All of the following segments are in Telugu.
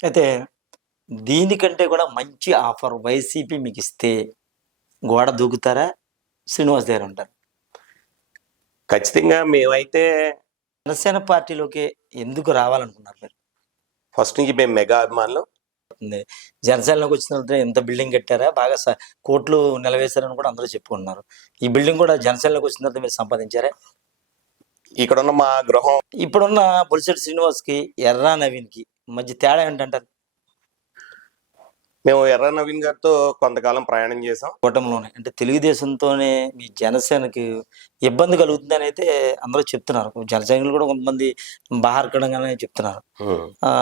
అయితే దీనికంటే కూడా మంచి ఆఫర్ వైసీపీ మీకు ఇస్తే గోడ దూకుతారా? శ్రీనివాస్ దగ్గర ఉంటారు ఖచ్చితంగా మేమైతే జనసేన పార్టీలోకి ఎందుకు రావాలనుకున్నారు మీరు? ఫస్ట్ నుంచి మేము మెగా అభిమానులు. జనసేనలోకి వచ్చిన తర్వాత ఎంత బిల్డింగ్ కట్టారా? బాగా కోట్లు నిలవేశారని కూడా అందరూ చెప్పుకున్నారు ఈ బిల్డింగ్ కూడా జనసేనలోకి వచ్చిన తర్వాత మీరు సంపాదించారా? ఇక్కడ ఉన్న మా గృహం ఇప్పుడున్న బొలిశెట్టి శ్రీనివాస్కి ఎర్రా నవీన్కి మధ్య తేడా ఏంటంటారు? మేము ఎర్ర నవీన్ గారితో కొంతకాలం ప్రయాణం చేసాం కూటమిలోనే అంటే తెలుగుదేశంతోనే మీ జనసేనకి ఇబ్బంది కలుగుతుందని అయితే అందరూ చెప్తున్నారు. జనసైనికులు కూడా కొంతమంది బాహార్కడంగానే చెప్తున్నారు.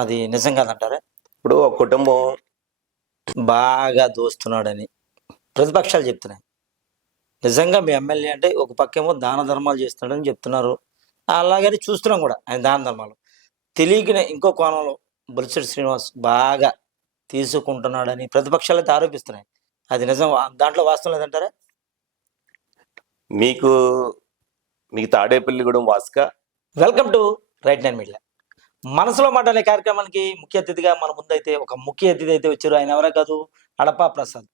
అది నిజం కాదంటారా? ఇప్పుడు ఒక కుటుంబం బాగా దోస్తున్నాడని ప్రతిపక్షాలు చెప్తున్నాయి. నిజంగా మీ ఎమ్మెల్యే అంటే ఒక పక్కేమో దాన ధర్మాలు చేస్తున్నాడని చెప్తున్నారు. అలాగని చూస్తున్నాం కూడా ఆయన దాన ధర్మాలు. తెలియకనే ఇంకో కోణంలో బొలిశెట్టి శ్రీనివాస్ బాగా తీసుకుంటున్నాడని ప్రతిపక్షాలు అయితే ఆరోపిస్తున్నాయి. అది నిజం. దాంట్లో వాస్తవం లేదంటారా? మీకు మీకు Tadepalligudem వాసుక. Welcome to right nine media. మనసులో మాట అనే కార్యక్రమానికి ముఖ్య అతిథిగా మన ముందైతే ఒక ముఖ్య అతిథి అయితే వచ్చారు. ఆయన ఎవరే కాదు అడపా ప్రసాద్.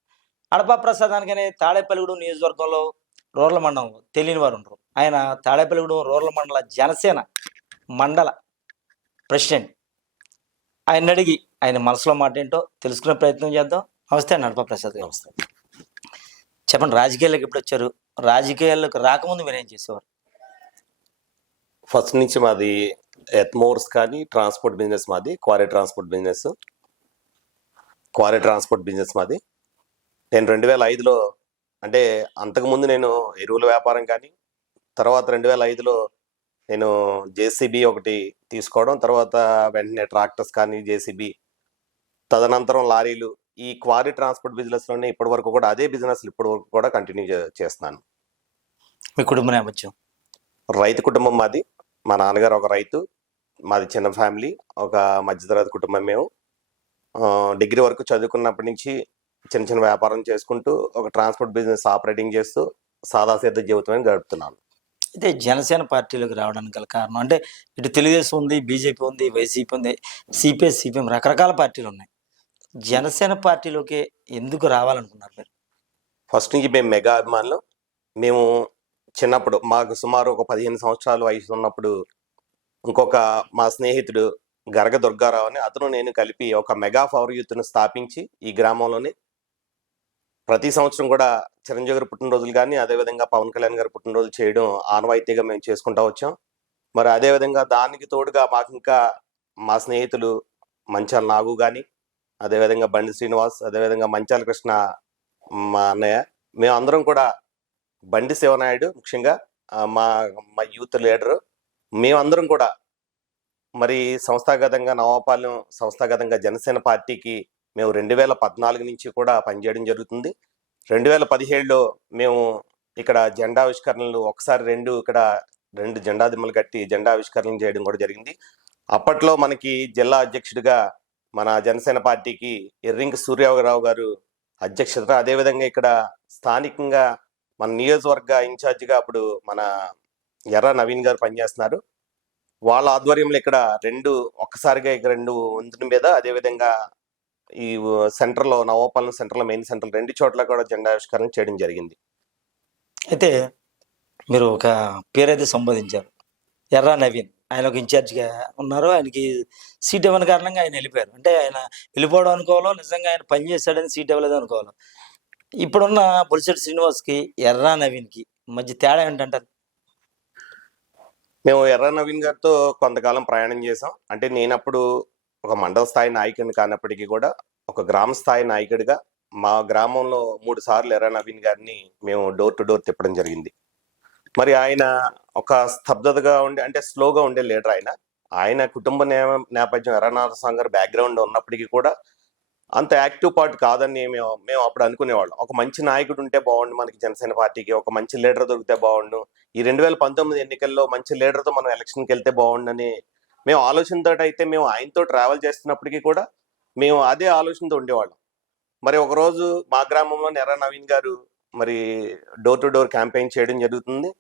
అడపా ప్రసాద్ అనగానే తాడేపల్లిగూడెం నియోజకవర్గంలో రూరల్ మండలంలో తెలియని వారు ఉండరు. ఆయన తాడేపల్లిగూడెం రూరల్ మండల జనసేన మండల ప్రెసిడెంట్. ఆయన అడిగి ఆయన మనసులో మాట ఏంటో తెలుసుకునే ప్రయత్నం చేద్దాం. నమస్తే అడపా ప్రసాద్ గారు. నమస్తే. చెప్పండి రాజకీయాల్లోకి ఎప్పుడు వచ్చారు? రాజకీయాల్లోకి రాకముందు మీరు ఏం చేసేవారు? ఫస్ట్ నుంచి మాది ఎత్మోర్స్ కానీ ట్రాన్స్పోర్ట్ బిజినెస్ మాది quarry transport business. Quarry transport business మాది. నేను రెండు వేల ఐదులో అంటే అంతకుముందు నేను ఎరువుల వ్యాపారం కానీ తర్వాత రెండు వేల ఐదులో నేను జేసీబీ ఒకటి తీసుకోవడం తర్వాత వెంటనే ట్రాక్టర్స్ కానీ జేసీబీ తదనంతరం లారీలు ఈ క్వారీ ట్రాన్స్పోర్ట్ బిజినెస్లోనే ఇప్పటి వరకు కూడా అదే బిజినెస్ ఇప్పటి వరకు కూడా కంటిన్యూ చేస్తున్నాను. మీ కుటుంబ నేపథ్యం? రైతు కుటుంబం మాది. మా నాన్నగారు ఒక రైతు మాది చిన్న ఫ్యామిలీ ఒక మధ్యతరగతి కుటుంబం మేము. డిగ్రీ వరకు చదువుకున్నప్పటి నుంచి చిన్న చిన్న వ్యాపారం చేసుకుంటూ ఒక ట్రాన్స్పోర్ట్ బిజినెస్ ఆపరేటింగ్ చేస్తూ సాదాసీద జీవితమే గడుపుతున్నాను. అయితే జనసేన పార్టీలోకి రావడానికి గల కారణం అంటే ఇటు తెలుగుదేశం ఉంది బీజేపీ ఉంది వైసీపీ ఉంది సిపిఎస్ సిపిఎం రకరకాల పార్టీలు ఉన్నాయి. జనసేన పార్టీలోకి ఎందుకు రావాలనుకున్నారు మీరు? ఫస్ట్ నుంచి మేము మెగా అభిమానులు. మేము చిన్నప్పుడు మాకు సుమారు ఒక పదిహేను సంవత్సరాలు వయసు ఉన్నప్పుడు ఇంకొక మా స్నేహితుడు గరగ దుర్గారావు అని అతను నేను కలిపి ఒక మెగా పవర్ యూత్ను స్థాపించి ఈ గ్రామంలోని ప్రతి సంవత్సరం కూడా చిరంజీవి గారి పుట్టినరోజులు కానీ అదేవిధంగా పవన్ కళ్యాణ్ గారి పుట్టినరోజు చేయడం ఆనవాయితీగా మేము చేసుకుంటా వచ్చాం. మరి అదేవిధంగా దానికి తోడుగా మాకు ఇంకా మా స్నేహితులు మంచాల నాగు కానీ అదేవిధంగా బండి శ్రీనివాస్ అదేవిధంగా మంచాల కృష్ణ మా అన్నయ్య మేము అందరం కూడా బండి శివనాయుడు ముఖ్యంగా మా మా యూత్ లీడరు. మేమందరం కూడా మరి సంస్థాగతంగా నవాపాలెం సంస్థాగతంగా జనసేన పార్టీకి మేము రెండు వేల పద్నాలుగు నుంచి కూడా పనిచేయడం జరుగుతుంది. రెండు వేల పదిహేడులో మేము ఇక్కడ జెండా ఆవిష్కరణలు ఒకసారి రెండు ఇక్కడ రెండు జెండా దిమ్మలు కట్టి జెండా ఆవిష్కరణలు చేయడం కూడా జరిగింది. అప్పట్లో మనకి జిల్లా అధ్యక్షుడిగా మన జనసేన పార్టీకి ఎర్రింక సూర్యరావు గారు అధ్యక్షత అదేవిధంగా ఇక్కడ స్థానికంగా మన నియోజకవర్గ ఇన్ఛార్జిగా అప్పుడు మన ఎర్ర నవీన్ గారు పనిచేస్తున్నారు. వాళ్ళ ఆధ్వర్యంలో ఇక్కడ రెండు ఒక్కసారిగా ఇక్కడ రెండు వంతుల మీద అదేవిధంగా ఈ సెంటర్లో నవోపాలెం సెంటర్లో మెయిన్ సెంటర్ రెండు చోట్ల కూడా జెండా ఆవిష్కరణ చేయడం జరిగింది. అయితే మీరు ఒక పేరైతే సంబోధించారు. ఎర్రా నవీన్ ఆయన ఒక ఇన్ఛార్జిగా ఉన్నారు. ఆయనకి సీట్ ఇవ్వని కారణంగా ఆయన వెళ్ళిపోయారు. అంటే ఆయన వెళ్ళిపోవడం అనుకోవాలో నిజంగా ఆయన పని చేశాడని సీట్ ఇవ్వలేదు అనుకోవాలో. ఇప్పుడున్న బొలిశెట్టి శ్రీనివాస్కి ఎర్రా నవీన్కి మధ్య తేడా ఏంటంటారు? మేము ఎర్ర నవీన్ గారితో కొంతకాలం ప్రయాణం చేసాం అంటే నేనప్పుడు ఒక మండల స్థాయి నాయకుడిని కానప్పటికీ కూడా ఒక గ్రామ స్థాయి నాయకుడిగా మా గ్రామంలో మూడు సార్లు ఎర్ర నవీన్ గారిని మేము డోర్ టు డోర్ తిప్పడం జరిగింది. మరి ఆయన ఒక స్తబ్దతగా ఉండే అంటే స్లోగా ఉండే లీడర్ ఆయన. ఆయన కుటుంబ నే- నేపథ్యం ఎర్రనాథస్వామి గారి బ్యాక్గ్రౌండ్ ఉన్నప్పటికీ కూడా అంత యాక్టివ్ పార్ట్ కాదని మేము మేము అప్పుడు అనుకునేవాళ్ళం. ఒక మంచి నాయకుడు ఉంటే బాగుండు మనకి జనసేన పార్టీకి ఒక మంచి లీడర్ దొరికితే బాగుండు. ఈ రెండు వేల పంతొమ్మిది ఎన్నికల్లో మంచి లీడర్తో మనం ఎలక్షన్కి వెళ్తే బాగుండని మేము ఆలోచనతో అయితే మేము ఆయనతో ట్రావెల్ చేస్తున్నప్పటికీ కూడా మేము అదే ఆలోచనతో ఉండేవాళ్ళం. మరి ఒకరోజు మా గ్రామంలో ఎర్ర నవీన్ గారు మరి డోర్ టు డోర్ క్యాంపెయిన్ చేయడం జరుగుతుంది.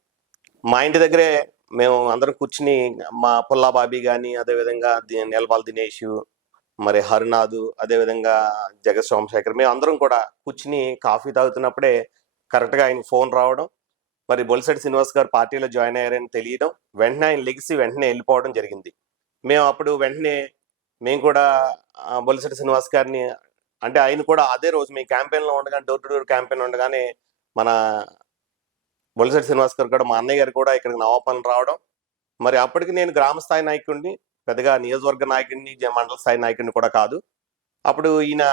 మా ఇంటి దగ్గరే మేము అందరం కూర్చుని మా పుల్లా బాబీ కానీ అదేవిధంగా నెలపాల్ దినేష్ మరి హరినాథు అదేవిధంగా జగత్ సోమశేఖర్ మేము అందరం కూడా కూర్చుని కాఫీ తాగుతున్నప్పుడే కరెక్ట్గా ఆయన ఫోన్ రావడం మరి బొలిశెట్టి శ్రీనివాస్ గారు పార్టీలో జాయిన్ అయ్యారని తెలియడం వెంటనే ఆయన లెగిసి వెంటనే వెళ్ళిపోవడం జరిగింది. మేము అప్పుడు వెంటనే మేము కూడా ఆ, శ్రీనివాస్ గారిని అంటే ఆయన కూడా అదే రోజు మీ క్యాంపెయిన్లో ఉండగానే డోర్ టు డోర్ క్యాంపెయిన్ ఉండగానే మన బొలిశెట్టి శ్రీనివాస్ గారు కూడా మా అన్నయ్య గారు కూడా ఇక్కడికి నవాపాలన రావడం. మరి అప్పటికి నేను గ్రామ స్థాయి నాయకుడిని పెద్దగా నియోజకవర్గ నాయకుడిని జ- మండల స్థాయి నాయకుడిని కూడా కాదు. అప్పుడు ఈయన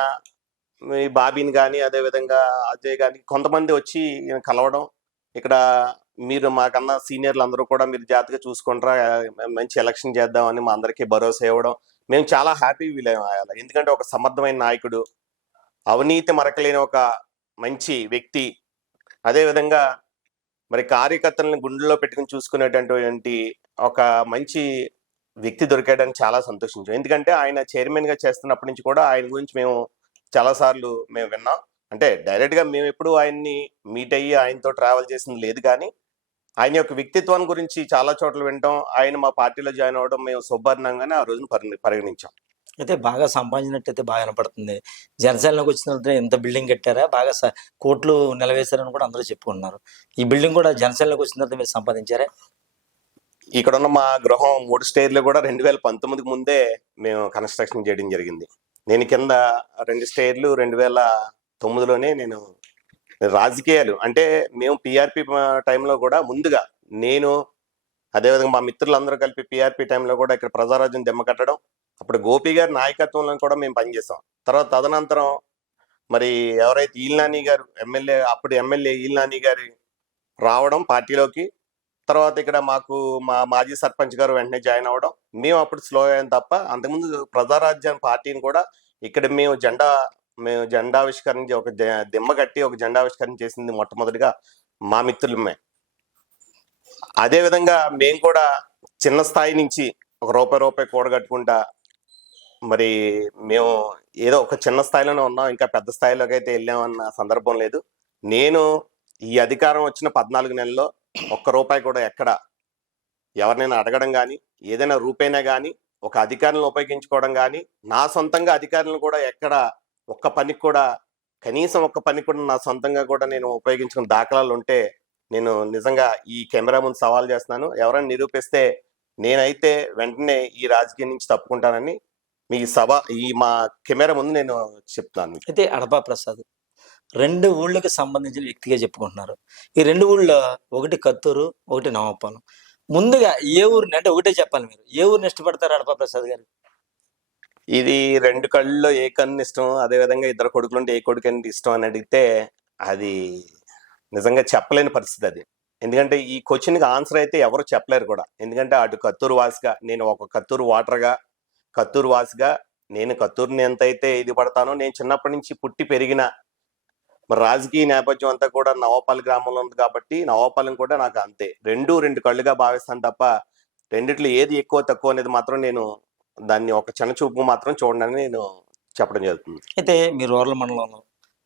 ఈ బాబీని కానీ అదేవిధంగా అజయ్ కానీ కొంతమంది వచ్చి ఈయన కలవడం ఇక్కడ మీరు మాకన్నా సీనియర్లు అందరూ కూడా మీరు జాగ్రత్తగా చూసుకుంటారా మంచి ఎలక్షన్ చేద్దామని మా అందరికీ భరోసా ఇవ్వడం. మేము చాలా హ్యాపీ ఫీల్ అయ్యాం ఎందుకంటే ఒక సమర్థమైన నాయకుడు అవినీతి మరకలేని ఒక మంచి వ్యక్తి. అదేవిధంగా మరి కార్యకర్తలను గుండెల్లో పెట్టుకుని చూసుకునేటటువంటి ఒక మంచి వ్యక్తి దొరికాడని చాలా సంతోషించాం. ఎందుకంటే ఆయన చైర్మన్గా చేస్తున్నప్పటి నుంచి కూడా ఆయన గురించి మేము చాలా సార్లు మేము విన్నాం. అంటే డైరెక్ట్గా మేము ఎప్పుడు ఆయన్ని మీట్ అయ్యి ఆయనతో ట్రావెల్ చేసింది లేదు కానీ ఆయన యొక్క వ్యక్తిత్వం గురించి చాలా చోట్ల వింటాం ఆయన మా పార్టీలో జాయిన్ అవ్వడం మేము శుభారణంగానే ఆ రోజున పరిగణి- పరిగణించాం. అయితే బాగా సంపాదించినట్టయితే బాగా వినపడుతుంది. జనసేనలోకి వచ్చిన తర్వాత ఎంత బిల్డింగ్ కట్టారా? బాగా కోట్లు నిలవేశారని కూడా అందరూ చెప్పుకుంటున్నారు. ఈ బిల్డింగ్ కూడా జనసేనలోకి వచ్చిన తర్వాత మీరు సంపాదించారా? ఇక్కడ ఉన్న మా గృహం మూడు స్టేర్లు కూడా రెండు వేల పంతొమ్మిదికి ముందే మేము కన్స్ట్రక్షన్ చేయడం జరిగింది. నేను కింద రెండు స్టేర్లు రెండు వేల తొమ్మిదిలోనే నేను రాజకీయాలు. అంటే మేము పిఆర్పి టైంలో కూడా ముందుగా నేను అదేవిధంగా మా మిత్రులందరూ కలిపి పిఆర్పి టైంలో కూడా ఇక్కడ ప్రజారాజ్యం దెమ్మ కట్టడం అప్పుడు గోపి గారి నాయకత్వంలో కూడా మేము పనిచేసాం. తర్వాత తదనంతరం మరి ఎవరైతే ఈల్నాని గారు ఎమ్మెల్యే అప్పుడు ఎమ్మెల్యే ఈల్నాని గారి రావడం పార్టీలోకి తర్వాత ఇక్కడ మాకు మా మాజీ సర్పంచ్ గారు వెంటనే జాయిన్ అవ్వడం. మేము అప్పుడు స్లో అయ్యాం తప్ప అంతకుముందు ప్రజారాజ్యం పార్టీని కూడా ఇక్కడ మేము జెండా మేము జెండావిష్కరణ ఒక దిమ్మ కట్టి ఒక జెండావిష్కరణ చేసింది మొట్టమొదటిగా మా మిత్రులమే. అదే విధంగా మేము కూడా చిన్న స్థాయి నుంచి ఒక రూపాయి రూపాయి కూడగట్టుకుంటా మరి మేము ఏదో ఒక చిన్న స్థాయిలోనే ఉన్నాం ఇంకా పెద్ద స్థాయిలోకి అయితే వెళ్ళామన్న సందర్భం లేదు. నేను ఈ అధికారం వచ్చిన పద్నాలుగు నెలల్లో ఒక్క రూపాయి కూడా ఎక్కడ? ఎవరినైనా అడగడం కానీ ఏదైనా రూపైనా కానీ ఒక అధికారులను ఉపయోగించుకోవడం కానీ నా సొంతంగా అధికారులను కూడా ఎక్కడ ఒక్క పనికి కూడా కనీసం ఒక్క పనికి కూడా నా సొంతంగా కూడా నేను ఉపయోగించుకున్న దాఖలాలు ఉంటే నేను నిజంగా ఈ కెమెరా ముందు సవాల్ చేస్తున్నాను. ఎవరైనా నిరూపిస్తే నేనైతే వెంటనే ఈ రాజకీయం నుంచి తప్పుకుంటానని మీ సభ ఈ మా కెమెరా ముందు నేను చెప్తాను అయితే అడపా ప్రసాద్ రెండు ఊళ్ళకి సంబంధించిన వ్యక్తిగా చెప్పుకుంటున్నారు. ఈ రెండు ఊళ్ళో ఒకటి కత్తూరు ఒకటి నవాపాలెం ముందుగా ఏ ఊరిని అంటే ఒకటే చెప్పాలి మీరు ఏ ఊరిని ఇష్టపడతారు అడపా ప్రసాద్ గారు? ఇది రెండు కళ్ళలో ఏ కన్ను ఇష్టం? అదే విధంగా ఇద్దరు కొడుకులుంటే ఏ కొడుకు అంటే ఇష్టం అని అడిగితే అది నిజంగా చెప్పలేని పరిస్థితి అది. ఎందుకంటే ఈ క్వశ్చన్కి ఆన్సర్ అయితే ఎవరు చెప్పలేరు కూడా. ఎందుకంటే అటు కత్తూరు వాసిగా నేను ఒక కత్తూరు వాటర్గా కత్తూరు వాసిగా నేను కత్తూరుని ఎంతైతే ఇది పడతానో నేను చిన్నప్పటి నుంచి పుట్టి పెరిగిన మరి రాజకీయ నేపథ్యం అంతా కూడా నవాపాలి గ్రామంలో ఉంది కాబట్టి నవాపాలెం కూడా నాకు అంతే. రెండు రెండు కళ్ళుగా భావిస్తాను తప్ప రెండిట్లో ఏది ఎక్కువ తక్కువ అనేది మాత్రం నేను దాన్ని ఒక చిన్న చూపు మాత్రం చూడండి నేను చెప్పడం జరుగుతుంది. అయితే మీ రూరల్ మండలంలో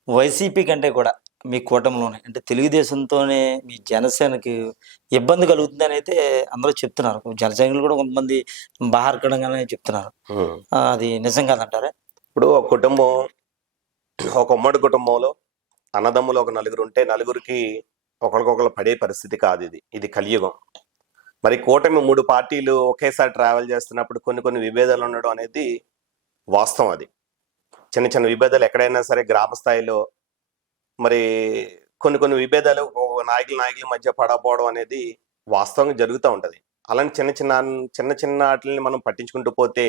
వైసీపీ కంటే కూడా మీ కూటమిలోనే అంటే తెలుగుదేశంతోనే మీ జనసేనకి ఇబ్బంది కలుగుతుందని అయితే అందరూ చెప్తున్నారు. జనసైనికులు కూడా కొంతమంది బాహార్కడంగానే చెప్తున్నారు. అది నిజం కాదంటారా? ఇప్పుడు ఒక కుటుంబం ఒక ఉమ్మడి కుటుంబంలో అన్నదమ్ములు ఒక నలుగురు ఉంటే నలుగురికి ఒకరికొకరు పడే పరిస్థితి కాదు ఇది. ఇది కలియుగం. మరి కూటమి మూడు పార్టీలు ఒకేసారి ట్రావెల్ చేస్తున్నప్పుడు కొన్ని కొన్ని విభేదాలు ఉండడం అనేది వాస్తవం అది. చిన్న చిన్న విభేదాలు ఎక్కడైనా సరే గ్రామ స్థాయిలో మరి కొన్ని కొన్ని విభేదాలు నాయకుల నాయకుల మధ్య పడకపోవడం అనేది వాస్తవంగా జరుగుతూ ఉంటుంది. అలాంటి చిన్న చిన్న చిన్న చిన్న వాటిని మనం పట్టించుకుంటూ పోతే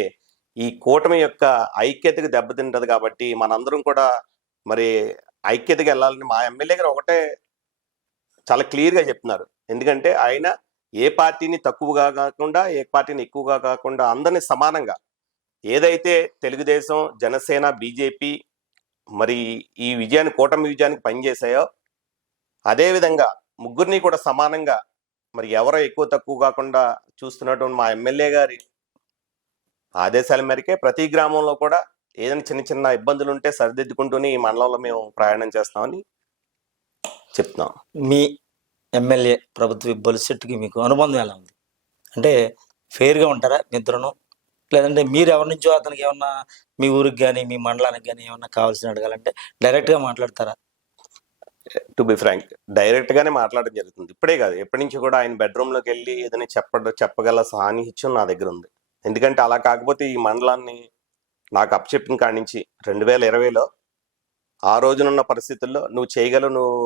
ఈ కూటమి యొక్క ఐక్యతకు దెబ్బతింటది కాబట్టి మనందరం కూడా మరి ఐక్యతకి వెళ్ళాలని మా ఎమ్మెల్యే గారు ఒకటే చాలా క్లియర్గా చెప్తున్నారు. ఎందుకంటే ఆయన ఏ పార్టీని తక్కువగా కాకుండా ఏ పార్టీని ఎక్కువగా కాకుండా అందరిని సమానంగా. ఏదైతే తెలుగుదేశం జనసేన బీజేపీ మరి ఈ విజయాన్ని కూటమి విజయానికి పనిచేశాయో అదేవిధంగా ముగ్గురిని కూడా సమానంగా మరి ఎవరో ఎక్కువ తక్కువ కాకుండా చూస్తున్నటువంటి మా ఎమ్మెల్యే గారి ఆదేశాల మేరకే ప్రతి గ్రామంలో కూడా ఏదైనా చిన్న చిన్న ఇబ్బందులు ఉంటే సరిదిద్దుకుంటూనే ఈ మండలంలో మేము ప్రయాణం చేస్తామని చెప్తున్నాం. మీ ఎమ్మెల్యే ప్రభుత్వ బొలిసెట్కి మీకు అనుబంధం ఎలా ఉంది? అంటే ఫెయిర్గా ఉంటారా నిద్రను? లేదంటే మీరు ఎవరి నుంచో అతనికి ఏమన్నా మీ ఊరికి కానీ మీ మండలానికి కానీ ఏమన్నా కావాల్సిన అడగాలంటే డైరెక్ట్గా మాట్లాడతారా? టు బి ఫ్రాంక్ డైరెక్ట్ గానే మాట్లాడడం జరుగుతుంది. ఇప్పుడే కాదు ఎప్పటి నుంచి కూడా ఆయన బెడ్రూమ్లోకి వెళ్ళి ఏదైనా చెప్పడం చెప్పగల సాన్నిహిత్యం నా దగ్గర ఉంది. ఎందుకంటే అలా కాకపోతే ఈ మండలాన్ని నాకు అప్పచెప్పిన కాడి నుంచి రెండు వేల ఇరవైలో ఆ రోజునున్న పరిస్థితుల్లో నువ్వు చేయగలవు నువ్వు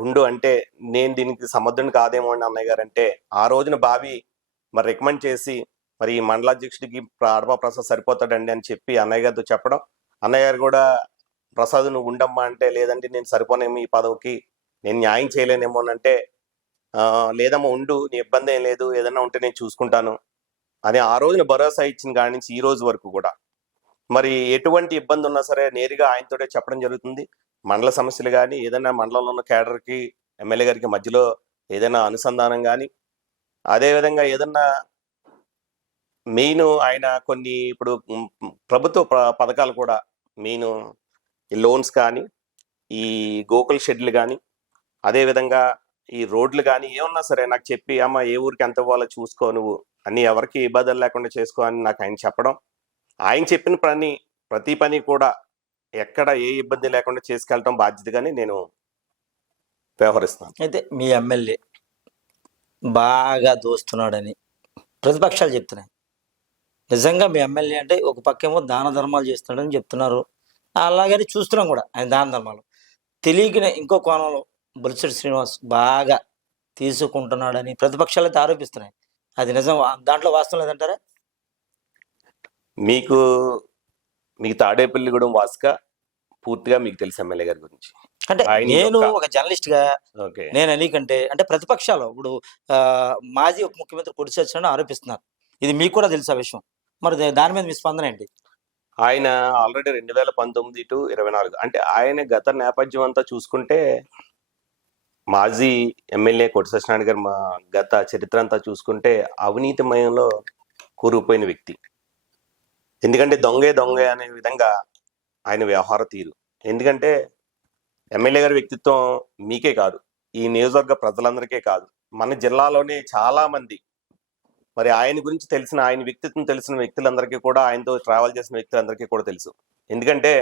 ఉండు అంటే నేను దీనికి సమర్థుని కాదేమో అని అన్నయ్య గారు అంటే ఆ రోజున బావి మరి రికమెండ్ చేసి మరి ఈ మండలాధ్యక్షుడికి అడపా ప్రసాద్ సరిపోతాడండి అని చెప్పి అన్నయ్య గారితో చెప్పడం. అన్నయ్య గారు కూడా ప్రసాద్ నువ్వు ఉండమ్మా అంటే లేదంటే నేను సరిపోనేమో ఈ పదవికి నేను న్యాయం చేయలేనేమో అని అంటే లేదమ్మా ఉండు నీ ఇబ్బంది ఏం లేదు ఏదైనా ఉంటే నేను చూసుకుంటాను అని ఆ రోజున భరోసా ఇచ్చిన కాడి నుంచి ఈ రోజు వరకు కూడా. మరి ఎటువంటి ఇబ్బంది ఉన్నా సరే నేరుగా ఆయనతోటే చెప్పడం జరుగుతుంది. మండల సమస్యలు కానీ ఏదైనా మండలంలో ఉన్న కేడర్కి ఎమ్మెల్యే గారికి మధ్యలో ఏదైనా అనుసంధానం కానీ అదేవిధంగా ఏదన్నా మెయిన్ ఆయన కొన్ని ఇప్పుడు ప్రభుత్వ పథకాలు కూడా మెయిన్ ఈ లోన్స్ కానీ ఈ గోకుల్ షెడ్లు కానీ అదేవిధంగా ఈ రోడ్లు కానీ ఏమన్నా సరే నాకు చెప్పి అమ్మ ఏ ఊరికి ఎంత ఇవ్వాలో చూసుకో నువ్వు. అన్ని ఎవరికి ఇబ్బందులు లేకుండా చేసుకో అని నాకు ఆయన చెప్పడం. ఆయన చెప్పిన పని ప్రతి పని కూడా ఎక్కడ ఏ ఇబ్బంది లేకుండా చేసుకెళ్ళటం బాధ్యతగానే నేను వ్యవహరిస్తాను అయితే మీ ఎమ్మెల్యే బాగా దోస్తున్నాడని ప్రతిపక్షాలు చెప్తున్నాయి. నిజంగా మీ ఎమ్మెల్యే అంటే ఒక పక్కేమో దాన ధర్మాలు చేస్తున్నాడని చెప్తున్నారు. అలాగని చూస్తున్నాం కూడా ఆయన దాన ధర్మాలు. తెలియకనే ఇంకో కోణంలో బొలిసెట్టి శ్రీనివాస్ బాగా తీసుకుంటున్నాడని ప్రతిపక్షాలు అయితే ఆరోపిస్తున్నాయి. అది నిజం దాంట్లో వాస్తవం లేదంటారా? మీకు మీకు తాడేపల్లిగూడెం వాసుక పూర్తిగా మీకు తెలుసు ఎమ్మెల్యే గారి గురించి. అంటే నేను ఒక జర్నలిస్ట్గా ఓకే. నేను ఎందుకంటే అంటే ప్రతిపక్షాలు ఇప్పుడు మాజీ ఉప ముఖ్యమంత్రి పొడి ఆరోపిస్తున్నారు. ఇది మీకు కూడా తెలుసు విషయం. మరి దాని మీద మీ స్పందన ఏంటి? ఆయన ఆల్రెడీ రెండు వేల పంతొమ్మిది టు ఇరవై నాలుగు అంటే ఆయన గత నేపథ్యం అంతా చూసుకుంటే మాజీ ఎమ్మెల్యే కొట్టి సత్యనారాయణ గారు మా గత చరిత్ర అంతా చూసుకుంటే అవినీతిమయంలో కూరుకుపోయిన వ్యక్తి. ఎందుకంటే దొంగే దొంగే అనే విధంగా ఆయన వ్యవహార తీరు. ఎందుకంటే ఎమ్మెల్యే గారి వ్యక్తిత్వం మీకే కాదు. ఈ నియోజకవర్గ ప్రజలందరికీ కాదు. మన జిల్లాలోనే చాలా మంది మరి ఆయన గురించి తెలిసిన ఆయన వ్యక్తిత్వం తెలిసిన వ్యక్తులందరికీ కూడా ఆయనతో ట్రావెల్ చేసిన వ్యక్తులందరికీ కూడా తెలుసు. ఎందుకంటే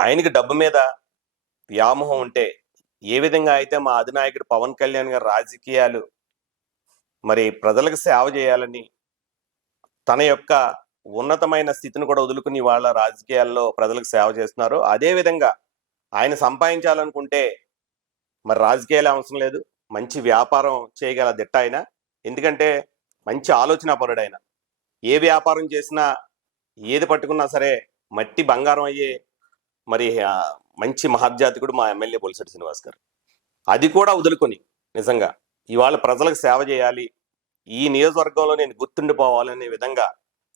ఆయనకి డబ్బు మీద వ్యామోహం ఉంటే ఏ విధంగా అయితే మా అధినాయకుడు పవన్ కళ్యాణ్ గారి రాజకీయాలు మరి ప్రజలకు సేవ చేయాలని తన యొక్క ఉన్నతమైన స్థితిని కూడా వదులుకుని వాళ్ళ రాజకీయాల్లో ప్రజలకు సేవ చేస్తున్నారు. అదే విధంగా ఆయన సంపాదించాలనుకుంటే మరి రాజకీయాలు అవసరం లేదు. మంచి వ్యాపారం చేయగల దిట్ట ఆయన. ఎందుకంటే మంచి ఆలోచన పరుడు ఆయన ఏ వ్యాపారం చేసినా ఏది పట్టుకున్నా సరే మట్టి బంగారం అయ్యే మరి మంచి మహర్జాతికుడు మా ఎమ్మెల్యే బొలిశెట్టి శ్రీనివాస్ గారు. అది కూడా వదులుకొని నిజంగా ఇవాళ ప్రజలకు సేవ చేయాలి. ఈ నియోజకవర్గంలో నేను గుర్తుండిపోవాలనే విధంగా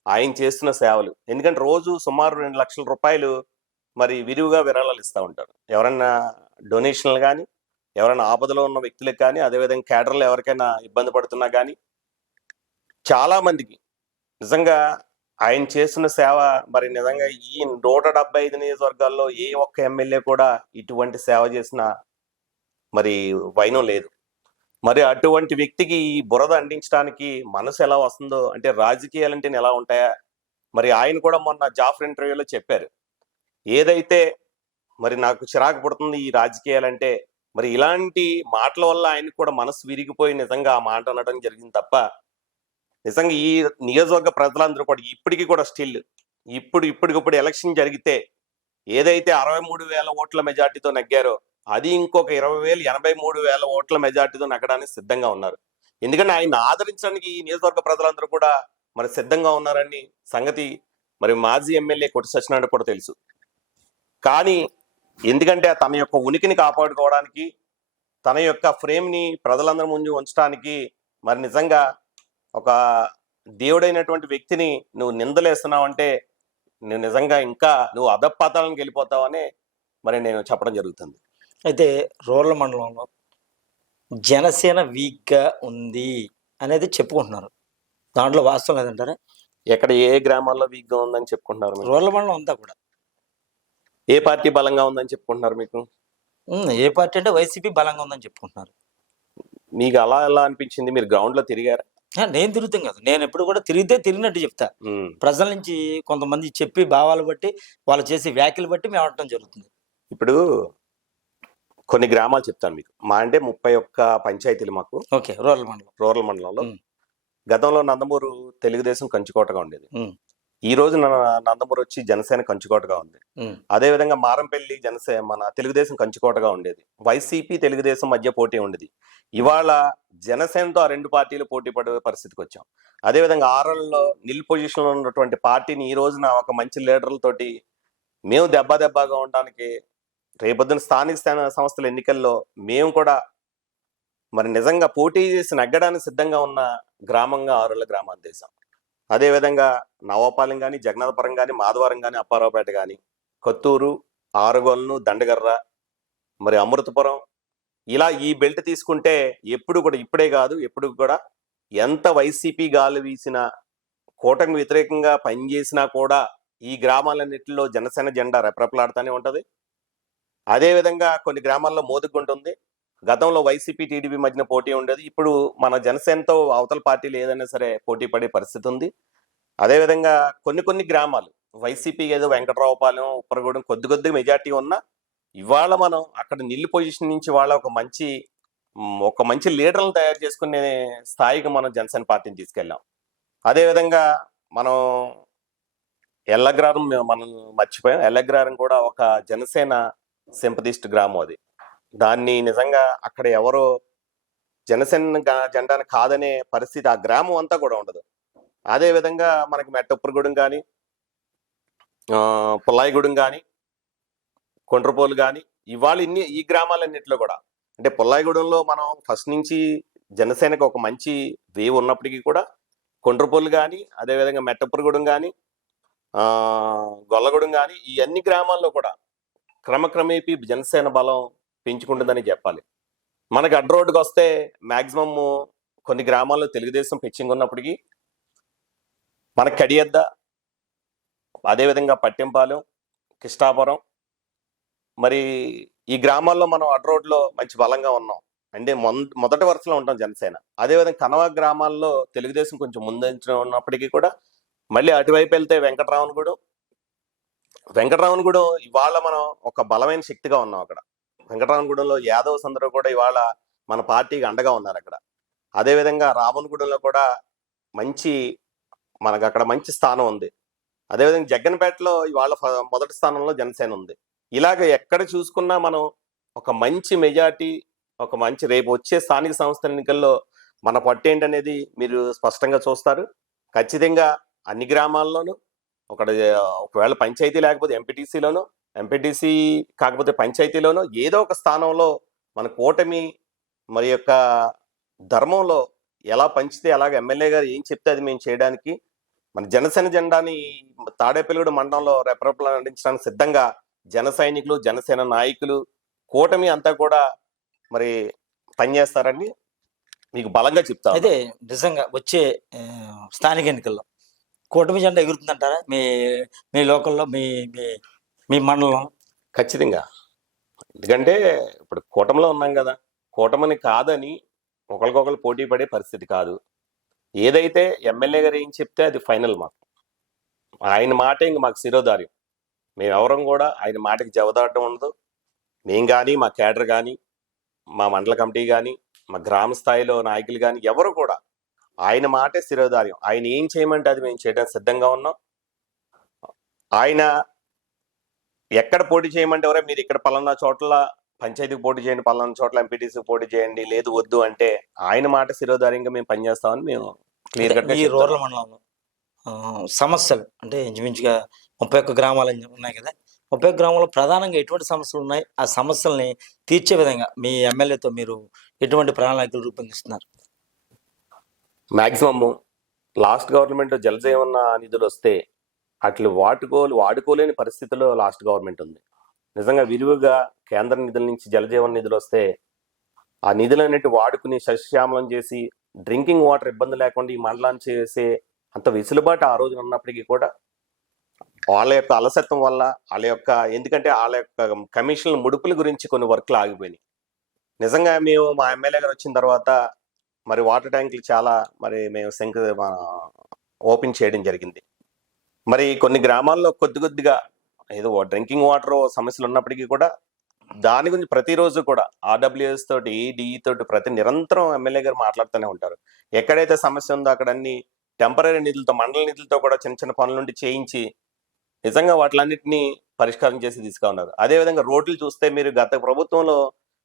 ఆయన చేస్తున్న సేవలు. ఎందుకంటే రోజు సుమారు రెండు లక్షల రూపాయలు మరి విరివిగా విరాళాలు ఇస్తూ ఉంటారు. ఎవరన్నా డొనేషన్లు కానీ ఎవరైనా ఆపదలో ఉన్న వ్యక్తులకు కానీ అదేవిధంగా కేడర్లు ఎవరికైనా ఇబ్బంది పడుతున్నా కానీ చాలా మందికి నిజంగా ఆయన చేస్తున్న సేవ మరి నిజంగా ఈ నూట డెబ్బై ఐదు నియోజకవర్గాల్లో ఏ ఒక్క ఎమ్మెల్యే కూడా ఇటువంటి సేవ చేసిన మరి వైనం లేదు. మరి అటువంటి వ్యక్తికి ఈ బురద అందించడానికి మనసు ఎలా వస్తుందో అంటే రాజకీయాలంటే ఎలా ఉంటాయా? మరి ఆయన కూడా మొన్న జాఫర్ ఇంటర్వ్యూలో చెప్పారు. ఏదైతే మరి నాకు చిరాకు పడుతుంది ఈ రాజకీయాలంటే మరి ఇలాంటి మాటల వల్ల ఆయనకు కూడా మనసు విరిగిపోయి నిజంగా ఆ మాట అనడం జరిగింది తప్ప నిజంగా ఈ నియోజకవర్గ ప్రజలందరూ కూడా ఇప్పటికీ కూడా స్టిల్ ఇప్పుడు ఇప్పటికిప్పుడు ఎలక్షన్ జరిగితే ఏదైతే అరవై మూడు వేల ఓట్ల మెజార్టీతో నెగ్గారో అది ఇంకొక ఇరవై వేలు ఎనభై మూడు వేల ఓట్ల మెజార్టీతో నెగ్గడానికి సిద్ధంగా ఉన్నారు. ఎందుకంటే ఆయన ఆదరించడానికి ఈ నియోజకవర్గ ప్రజలందరూ కూడా మరి సిద్ధంగా ఉన్నారని సంగతి మరి మాజీ ఎమ్మెల్యే కొట్టి సత్యనారాయణ కూడా తెలుసు. కానీ ఎందుకంటే తన యొక్క ఉనికిని కాపాడుకోవడానికి తన యొక్క ఫ్రేమ్ని ప్రజలందరి ముందు ఉంచడానికి మరి నిజంగా ఒక దేవుడైనటువంటి వ్యక్తిని నువ్వు నిందలేస్తున్నావు అంటే నువ్వు నిజంగా ఇంకా నువ్వు అధపాతాలను వెళ్ళిపోతావని మరి నేను చెప్పడం జరుగుతుంది. అయితే రూరల్ మండలంలో జనసేన వీక్గా ఉంది అనేది చెప్పుకుంటున్నారు. దాంట్లో వాస్తవం లేదంటారా? ఎక్కడ ఏ గ్రామాల్లో వీక్గా ఉందని చెప్పుకుంటున్నారు మీరు? రూరల్ మండలం అంతా కూడా. ఏ పార్టీ బలంగా ఉందని చెప్పుకుంటున్నారు మీకు? ఉమ్, ఏ పార్టీ అంటే వైసీపీ బలంగా ఉందని చెప్పుకుంటున్నారు. మీకు అలా ఎలా అనిపించింది? మీరు గ్రౌండ్లో తిరిగారా? ఆ, నేను తిరుగుతాం కదా. నేను ఎప్పుడు కూడా తిరిగితే తిరిగినట్టు చెప్తా. ఉమ్. ప్రజల నుంచి కొంతమంది చెప్పి భావాలు బట్టి వాళ్ళు చేసే వ్యాఖ్యలు బట్టి మేము ఆడటం జరుగుతుంది. ఇప్పుడు కొన్ని గ్రామాలు చెప్తాను మీకు. మా అంటే ముప్పై ఒక్క పంచాయతీలు మాకు. ఓకే రూరల్ మండలం. రూరల్ మండలంలో. గతంలో నందమూరు తెలుగుదేశం కంచుకోటగా ఉండేది. ఈ రోజు నందమూరు వచ్చి జనసేన కంచుకోటగా ఉంది. అదే విధంగా మారంపల్లి జనసేన మన తెలుగుదేశం కంచుకోటగా ఉండేది. వైసీపీ తెలుగుదేశం మధ్య పోటీ ఉండేది. ఇవాళ జనసేనతో ఆ రెండు పార్టీలు పోటీ పడే పరిస్థితికి వచ్చాం. అదే విధంగా ఆర్ఎల్లో నిల్ పొజిషన్లో ఉన్నటువంటి పార్టీని ఈ రోజున ఒక మంచి లీడర్లతోటి మేము దెబ్బ దెబ్బగా ఉండడానికి రేపొద్దున స్థానిక స్థాన- సంస్థల ఎన్నికల్లో మేము కూడా మరి నిజంగా పోటీ చేసి నగ్గడానికి సిద్ధంగా ఉన్న గ్రామంగా ఆరుల గ్రామాన్ని దేశం. అదేవిధంగా నవాపాలెం కానీ జగన్నాథపురం కానీ మాధవరం కానీ అప్పారావుపేట కానీ కొత్తూరు ఆరుగోలను దండగర్ర మరి అమృతపురం ఇలా ఈ బెల్ట్ తీసుకుంటే ఎప్పుడు కూడా ఇప్పుడే కాదు ఎప్పుడు కూడా ఎంత వైసీపీ గాలి వీసిన కూటమి వ్యతిరేకంగా పనిచేసినా కూడా ఈ గ్రామాలన్నింటిలో జనసేన జెండా రెపరెపలాడుతూనే ఉంటుంది. అదేవిధంగా కొన్ని గ్రామాల్లో మోదుగుంటుంది. గతంలో వైసీపీ టీడీపీ మధ్యన పోటీ ఉండేది. ఇప్పుడు మన జనసేనతో అవతల పార్టీలు ఏదైనా సరే పోటీ పడే పరిస్థితి ఉంది. అదేవిధంగా కొన్ని కొన్ని గ్రామాలు వైసీపీ ఏదో వెంకటరావుపాలెం ఉప్పరగూడెం కొద్ది కొద్దిగా మెజార్టీ ఉన్నా ఇవాళ మనం అక్కడ నిల్లు పొజిషన్ నుంచి వాళ్ళ ఒక మంచి ఒక మంచి లీడర్లను తయారు చేసుకునే స్థాయికి మనం జనసేన పార్టీని తీసుకెళ్ళాం. అదేవిధంగా మనం ఎల్లగ్రారం మనం మర్చిపోయాం. ఎల్లగ్రారం కూడా ఒక జనసేన సింపతిస్ట్ గ్రామం అది. దాన్ని నిజంగా అక్కడ ఎవరో జనసేన గా- జెండాని కాదనే పరిస్థితి ఆ గ్రామం అంతా కూడా ఉండదు. అదే విధంగా మనకి మెట్టప్పురగూడెం కానీ పుల్లాయిగూడెం కానీ కొండ్రపోలు కానీ ఇవాళ ఇన్ని ఈ గ్రామాలన్నింటిలో కూడా. అంటే పుల్లాయిగూడెంలో మనం ఫస్ట్ నుంచి జనసేనకు ఒక మంచి వేవ్ ఉన్నప్పటికీ కూడా కొండ్రపోలు కానీ అదేవిధంగా మెట్టప్పురగూడెం కానీ గొల్లగూడెం కానీ ఈ అన్ని గ్రామాల్లో కూడా క్రమక్రమేపీ జనసేన బలం పెంచుకుంటుందని చెప్పాలి. మనకి అడ్రోడ్కి వస్తే మ్యాక్సిమమ్ కొన్ని గ్రామాల్లో తెలుగుదేశం పిచ్చింగ్ ఉన్నప్పటికీ మనకి కడియద్ద అదేవిధంగా పట్టింపాలెం కిష్టాపురం మరి ఈ గ్రామాల్లో మనం అడ్రోడ్లో మంచి బలంగా ఉన్నాం. అంటే మొన్- మొదటి వరుసలో ఉంటాం జనసేన. అదేవిధంగా కనవ గ్రామాల్లో తెలుగుదేశం కొంచెం ముందంచిన ఉన్నప్పటికీ కూడా మళ్ళీ అటువైపు వెళ్తే వెంకటరామన్గూడెం వెంకటరామన్గూడెం ఇవాళ మనం ఒక బలమైన శక్తిగా ఉన్నాం అక్కడ. వెంకటరామన్గూడెంలో యాదవ్స్ అందరూ కూడా ఇవాళ మన పార్టీకి అండగా ఉన్నారు అక్కడ. అదేవిధంగా రావణగూడెంలో కూడా మంచి మనకు అక్కడ మంచి స్థానం ఉంది. అదేవిధంగా జగ్గన్పేటలో ఇవాళ మొదటి స్థానంలో జనసేన ఉంది. ఇలాగ ఎక్కడ చూసుకున్నా మనం ఒక మంచి మెజార్టీ ఒక మంచి రేపు వచ్చే స్థానిక సంస్థల ఎన్నికల్లో మన పట్టు ఏంటనేది మీరు స్పష్టంగా చూస్తారు. ఖచ్చితంగా అన్ని గ్రామాల్లోనూ ఒకటి ఒకవేళ పంచాయతీ లేకపోతే ఎంపీటీసీలోనో ఎంపీటీసీ కాకపోతే పంచాయతీలోనో ఏదో ఒక స్థానంలో మన కూటమి మరి యొక్క ధర్మంలో ఎలా పంచితే అలాగ ఎమ్మెల్యే గారు ఏం చెప్తే అది మేము చేయడానికి మన జనసేన జెండాని తాడేపల్లిగూడ మండలంలో రెపరెపలాడించడానికి సిద్ధంగా జన సైనికులు జనసేన నాయకులు కూటమి అంతా కూడా మరి పనిచేస్తారని మీకు బలంగా చెప్తా అదే నిజంగా వచ్చే స్థానిక ఎన్నికల్లో కూటమి జెండా ఎగురుతుందంటారా? మీ మీ లోకల్లో మీ మీ మీ మండలం ఖచ్చితంగా. ఎందుకంటే ఇప్పుడు కూటమిలో ఉన్నాం కదా. కూటమిని కాదని ఒకరికొకరు పోటీ పడే పరిస్థితి కాదు. ఏదైతే ఎమ్మెల్యే గారు ఏం చెప్తే అది ఫైనల్ మాకు. ఆయన మాట ఇంక మాకు శిరోధార్యం. మేము ఎవరం కూడా ఆయన మాటకి జవదాటం ఉండదు. మేము కానీ మా కేడర్ కానీ మా మండల కమిటీ కానీ మా గ్రామ స్థాయిలో నాయకులు కానీ ఎవరు కూడా ఆయన మాటే శిరోధార్యం. ఆయన ఏం చేయమంటే అది మేము చేయడానికి సిద్ధంగా ఉన్నాం. ఆయన ఎక్కడ పోటీ చేయమంటే ఎవరే మీరు ఇక్కడ పలానా చోట్ల పంచాయతీకి పోటీ చేయండి పలానా చోట్ల ఎంపీటీసీకి పోటీ చేయండి లేదు వద్దు అంటే ఆయన మాట శిరోధార్యంగా మేము పనిచేస్తామని మేము క్లియర్ కట్ ఈ రూరల్ మండలంలో సమస్యలు అంటే ఇంచుమించుగా ముప్పై ఒక్క గ్రామాలు ఉన్నాయి కదా ముప్పై ఒక్క గ్రామాల్లో ప్రధానంగా ఎటువంటి సమస్యలు ఉన్నాయి? ఆ సమస్యల్ని తీర్చే విధంగా మీ ఎమ్మెల్యేతో మీరు ఎటువంటి ప్రణాళికలు రూపొందిస్తున్నారు? మ్యాక్సిమమ్ లాస్ట్ గవర్నమెంట్ జలజీవన నిధులు వస్తే అట్లు వాటుకో వాడుకోలేని పరిస్థితిలో లాస్ట్ గవర్నమెంట్ ఉంది. నిజంగా విరివిగా కేంద్ర నిధుల నుంచి జలజీవన నిధులు వస్తే ఆ నిధులన్నిటి వాడుకుని సస్యశ్యామలం చేసి డ్రింకింగ్ వాటర్ ఇబ్బంది లేకుండా ఈ మండలాన్ని చేసే అంత వెసులుబాటు ఆ రోజున ఉన్నప్పటికీ కూడా వాళ్ళ యొక్క అలసత్వం వల్ల వాళ్ళ యొక్క ఎందుకంటే వాళ్ళ యొక్క కమిషన్ ముడుపుల గురించి కొన్ని వర్క్లు ఆగిపోయినాయి. నిజంగా మేము మా ఎమ్మెల్యే గారు వచ్చిన తర్వాత మరి వాటర్ ట్యాంకులు చాలా మరి మేము శంకు ఓపెన్ చేయడం జరిగింది. మరి కొన్ని గ్రామాల్లో కొద్ది కొద్దిగా ఏదో డ్రింకింగ్ వాటర్ సమస్యలు ఉన్నప్పటికీ కూడా దాని గురించి ప్రతిరోజు కూడా ఆర్డబ్ల్యూఎస్ తోటి డిఈ తోటి ప్రతి నిరంతరం ఎమ్మెల్యే గారు మాట్లాడుతూనే ఉంటారు. ఎక్కడైతే సమస్య ఉందో అక్కడ అన్ని టెంపరీ నిధులతో మండల నిధులతో కూడా చిన్న చిన్న పనుల నుండి చేయించి నిజంగా వాటిలన్నింటినీ పరిష్కారం చేసి తీసుకున్నారు. అదేవిధంగా రోడ్లు చూస్తే మీరు గత ప్రభుత్వంలో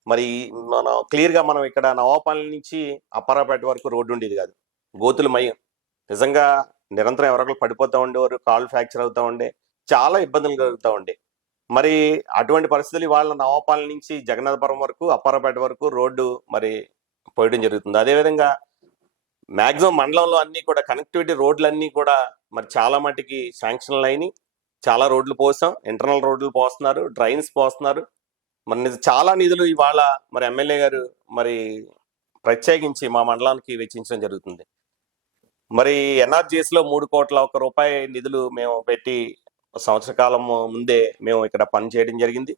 మరి మనం క్లియర్గా మనం ఇక్కడ నవాపాలెం నుంచి అప్పారాపేట వరకు రోడ్డు ఉండేది కాదు. గోతులు మయం. నిజంగా నిరంతరం ఎవరొకరు పడిపోతూ ఉండేవారు కాళ్ళు ఫ్రాక్చర్ అవుతూ ఉండే చాలా ఇబ్బందులు కలుగుతూ ఉండే. మరి అటువంటి పరిస్థితులు వాళ్ళ నవాపాలెం నుంచి జగన్నాథపురం వరకు అప్పారాపేట వరకు రోడ్డు మరి పోయడం జరుగుతుంది. అదేవిధంగా మ్యాక్సిమం మండలంలో అన్ని కూడా కనెక్టివిటీ రోడ్లన్నీ కూడా మరి చాలా మటుకి శాంక్షన్లు అయినాయి. చాలా రోడ్లు పోసాం. ఇంటర్నల్ రోడ్లు పోస్తున్నారు. డ్రైన్స్ పోస్తున్నారు. మరి చాలా నిధులు ఇవాళ మరి ఎమ్మెల్యే గారు మరి ప్రత్యేకించి మా మండలానికి వెచ్చించడం జరుగుతుంది. మరి ఎన్ఆర్జీఎస్లో మూడు కోట్ల ఒక రూపాయి నిధులు మేము పెట్టి సంవత్సర కాలం ముందే మేము ఇక్కడ పని చేయడం జరిగింది.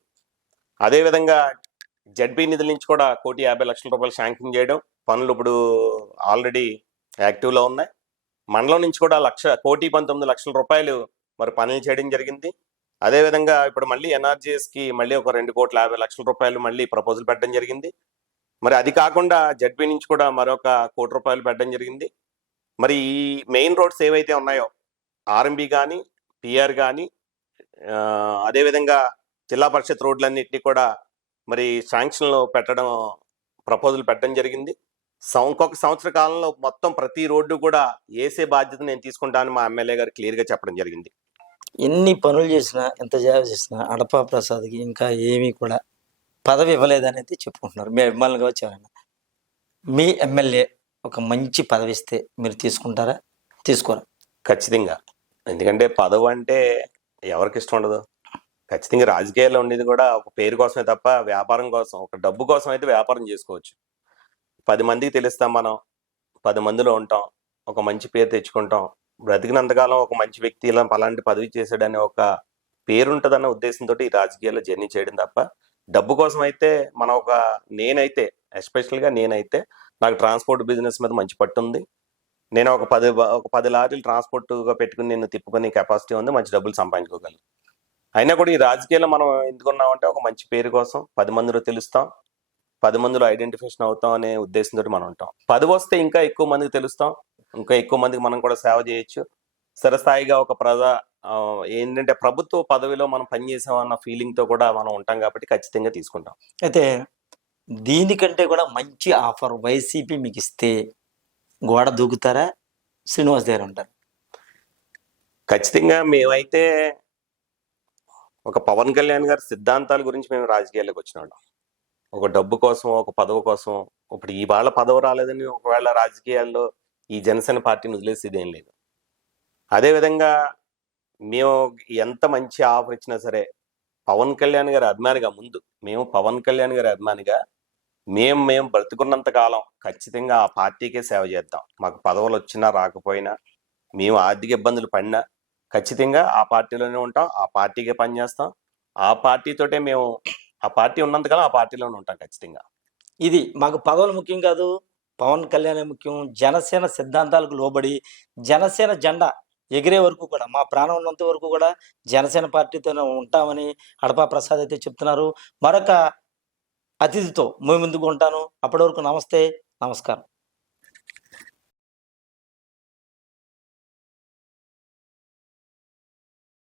అదేవిధంగా జడ్బీ నిధుల నుంచి కూడా కోటి యాభై లక్షల రూపాయలు శాంక్షన్ చేయడం పనులు ఇప్పుడు ఆల్రెడీ యాక్టివ్లో ఉన్నాయి. మండలం నుంచి కూడా లక్ష కోటి పంతొమ్మిది లక్షల రూపాయలు మరి పనులు చేయడం జరిగింది. అదేవిధంగా ఇప్పుడు మళ్ళీ ఎన్ఆర్జీఎస్కి మళ్ళీ ఒక రెండు కోట్ల యాభై లక్షల రూపాయలు మళ్ళీ ప్రపోజల్ పెట్టడం జరిగింది. మరి అది కాకుండా జడ్బీ నుంచి కూడా మరొక కోటి రూపాయలు పెట్టడం జరిగింది. మరి ఈ మెయిన్ రోడ్స్ ఏవైతే ఉన్నాయో ఆర్ఎంబి కానీ పిఆర్ కానీ అదేవిధంగా జిల్లా పరిషత్ రోడ్లన్నింటినీ కూడా మరి శాంక్షన్లు పెట్టడం ప్రపోజల్ పెట్టడం జరిగింది. ఇంకొక సంవత్సర కాలంలో మొత్తం ప్రతి రోడ్డు కూడా వేసే బాధ్యత నేను తీసుకుంటానని మా ఎమ్మెల్యే గారు క్లియర్గా చెప్పడం జరిగింది. ఎన్ని పనులు చేసినా ఎంత జాబ్ చేసినా అడపా ప్రసాద్కి ఇంకా ఏమీ కూడా పదవి ఇవ్వలేదనేది చెప్పుకుంటున్నారు. మీ అభిమానులుగా వచ్చారన్న మీ ఎమ్మెల్యే ఒక మంచి పదవి ఇస్తే మీరు తీసుకుంటారా? తీసుకోరా? ఖచ్చితంగా. ఎందుకంటే పదవి అంటే ఎవరికి ఇష్టం ఉండదు. ఖచ్చితంగా రాజకీయాల్లో ఉండేది కూడా ఒక పేరు కోసమే తప్ప వ్యాపారం కోసం ఒక డబ్బు కోసం అయితే వ్యాపారం చేసుకోవచ్చు. పది మందికి తెలుస్తాం మనం. పది మందిలో ఉంటాం. ఒక మంచి పేరు తెచ్చుకుంటాం. బ్రతికినంతకాలం ఒక మంచి వ్యక్తి ఇలా పలాంటి పదవి చేశాడని ఒక పేరుంటుందన్న ఉద్దేశంతో ఈ రాజకీయాల్లో జర్నీ చేయడం తప్ప డబ్బు కోసం అయితే మన ఒక నేనైతే ఎస్పెషల్గా నేనైతే నాకు ట్రాన్స్పోర్ట్ బిజినెస్ మీద మంచి పట్టు ఉంది నేను ఒక పది ఒక పది లారీలు ట్రాన్స్పోర్ట్గా పెట్టుకుని నేను తిప్పుకునే కెపాసిటీ ఉంది మంచి డబ్బులు సంపాదించుకోగలను. అయినా కూడా ఈ రాజకీయాల్లో మనం ఎందుకున్నామంటే ఒక మంచి పేరు కోసం పది మందిలో తెలుస్తాం పది మందిలో ఐడెంటిఫికేషన్ అవుతాం అనే ఉద్దేశంతో మనం ఉంటాం. పది వస్తే ఇంకా ఎక్కువ మందికి తెలుస్తాం ఇంకా ఎక్కువ మందికి మనం కూడా సేవ చేయొచ్చు. స్థిరస్థాయిగా ఒక ప్రజా ఏంటంటే ప్రభుత్వ పదవిలో మనం పనిచేసాం అన్న ఫీలింగ్తో కూడా మనం ఉంటాం కాబట్టి ఖచ్చితంగా తీసుకుంటాం. అయితే దీనికంటే కూడా మంచి ఆఫర్ వైసీపీ మీకు ఇస్తే గోడ దూకుతారా? శ్రీనివాస్ దగ్గర ఉంటారు ఖచ్చితంగా మేమైతే ఒక పవన్ కళ్యాణ్ గారి సిద్ధాంతాల గురించి మేము రాజకీయాల్లోకి వచ్చినాడు ఒక డబ్బు కోసం ఒక పదవి కోసం ఇప్పుడు ఇవాళ పదవి రాలేదని ఒకవేళ రాజకీయాల్లో ఈ జనసేన పార్టీని వదిలేసేది ఏం లేదు అదేవిధంగా మేము ఎంత మంచి ఆఫర్ ఇచ్చినా సరే పవన్ కళ్యాణ్ గారి అభిమానిగా ముందు మేము పవన్ కళ్యాణ్ గారి అభిమానిగా మేము మేము బ్రతుకున్నంత కాలం ఖచ్చితంగా ఆ పార్టీకే సేవ చేద్దాం. మాకు పదవులు వచ్చినా రాకపోయినా మేము ఆర్థిక ఇబ్బందులు పడినా ఖచ్చితంగా ఆ పార్టీలోనే ఉంటాం ఆ పార్టీకే పనిచేస్తాం ఆ పార్టీతోటే మేము ఆ పార్టీ ఉన్నంతకాలం ఆ పార్టీలోనే ఉంటాం ఖచ్చితంగా. ఇది మాకు పదవులు ముఖ్యం కాదు పవన్ కళ్యాణ్ ముఖ్యం. జనసేన సిద్ధాంతాలకు లోబడి జనసేన జెండా ఎగిరే వరకు కూడా మా ప్రాణం ఉన్నంత వరకు కూడా జనసేన పార్టీతోనే ఉంటామని హడపా ప్రసాద్ అయితే చెప్తున్నారు. మరొక అతిథితో మేము ముందుకు ఉంటాను. అప్పటి వరకు నమస్తే నమస్కారం.